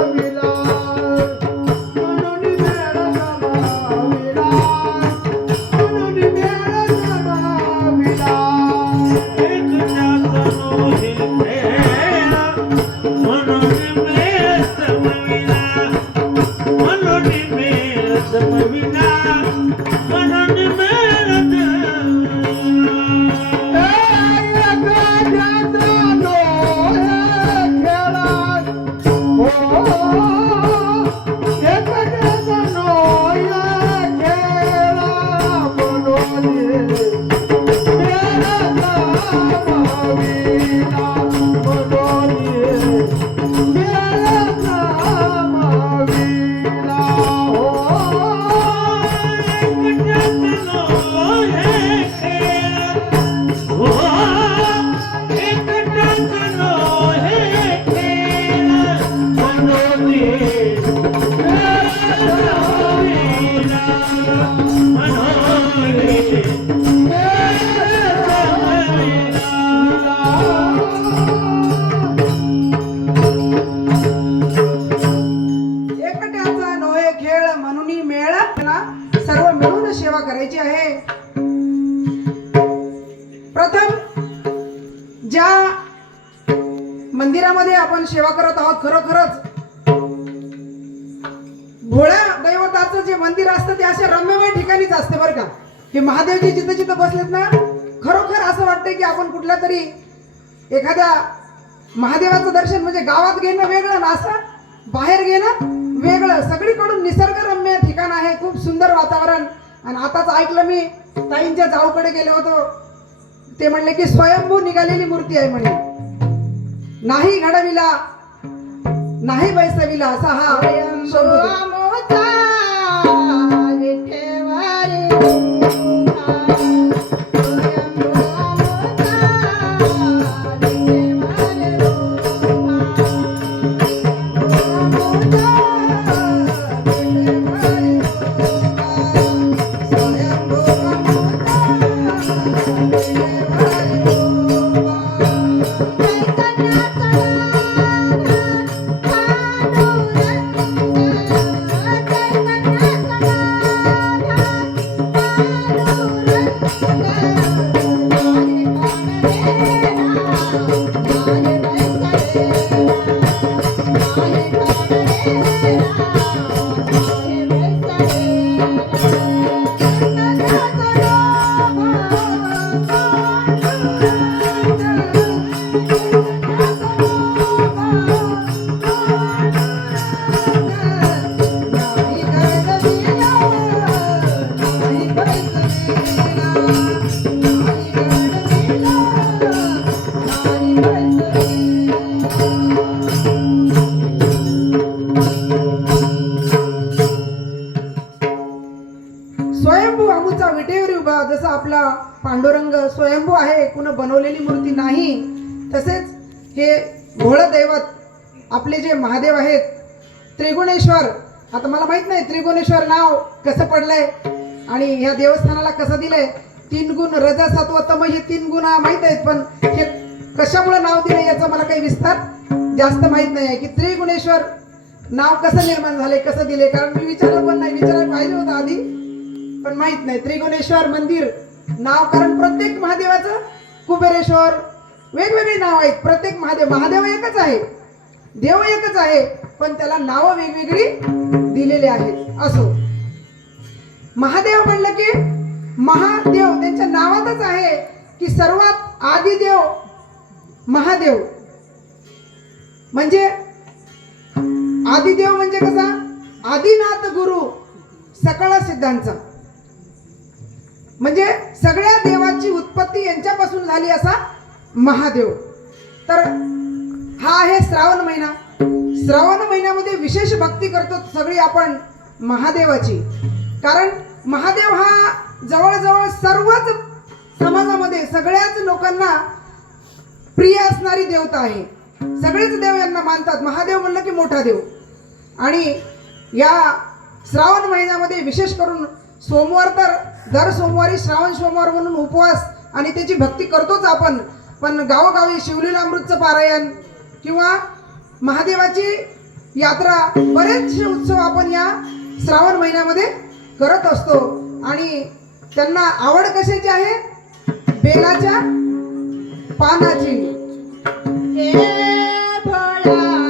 vida. না मंदिरामध्ये आपण सेवा करत आहोत खरोखरच. भोळ्या दैवताचं जे मंदिर असतं ते अशा रम्यमय ठिकाणीच असते बरं का. हे महादेवजी जिथं जिथं बसलेत ना खरोखर असं वाटतंय की आपण कुठल्या तरी एखाद्या महादेवाचं दर्शन म्हणजे गावात घेणं वेगळं ना असं बाहेर घेणं वेगळं. सगळीकडून निसर्गरम्य ठिकाण आहे खूप सुंदर वातावरण. आणि आताच ऐकलं मी ताईंच्या जाऊकडे गेलो होतो. ते म्हणले की स्वयंभू निघालेली मूर्ती आहे म्हणे. नाही घडविला नाही बैसविला असा हा स्वयंभू अमुचा विटेवर उभा जसा आपला पांडुरंग स्वयंभू आहे कुण बनवलेली मूर्ती नाही तसेच हे घोळ दैवत आपले जे महादेव आहेत त्रिगुणेश्वर आता मला माहीत नाही त्रिगुणेश्वर नाव कसं पडलंय आणि ह्या देवस्थानाला कसं दिलंय. तीन गुण रजा सत्व तम हे तीन गुण माहीत आहेत पण हे कशामुळे नाव दिले याचा मला काही विस्तार जास्त माहीत नाही आहे. की त्रिगुणेश्वर नाव कसं निर्माण झाले कसं दिले कारण मी विचारलं पण नाही. विचारायला पाहिजे होतं आधी. पण माहीत नाही. त्रिगुणेश्वर मंदिर नाव कारण प्रत्येक महादेवाचं कुबेरेश्वर वेगवेगळी नाव आहेत. प्रत्येक महादेव महादेव एकच आहे. देव एकच आहे पण त्याला नावं वेगवेगळी दिलेली आहेत. असो. महादेव म्हणलं की महादेव त्यांच्या नावातच आहे की सर्वात आदिदेव महादेव. म्हणजे आदिदेव म्हणजे कसा? आदिनाथ गुरु सकळ सिद्धांचा म्हणजे सगळ्या देवाची उत्पत्ती यांच्यापासून झाली असा महादेव. तर हा आहे श्रावण महिना. श्रावण महिन्यामध्ये विशेष भक्ती करतो सगळी आपण महादेवाची. कारण महादेव हा जवळजवळ सर्वच समाजामध्ये सगळ्याच लोकांना प्रिय असणारी देवता आहे. सगळेच देव यांना मानतात. महादेव म्हणलं की मोठा देव. आणि या श्रावण महिन्यामध्ये विशेष करून सोमवार तर दर सोमवारी श्रावण सोमवार म्हणून उपवास आणि त्याची भक्ती करतोच आपण. पण गावोगावी शिवलीला अमृतचं पारायण किंवा महादेवाची यात्रा बरेचसे उत्सव आपण या श्रावण महिन्यामध्ये करत असतो. आणि त्यांना आवड कशाची आहे? बेलाच्या पानाची. भोळा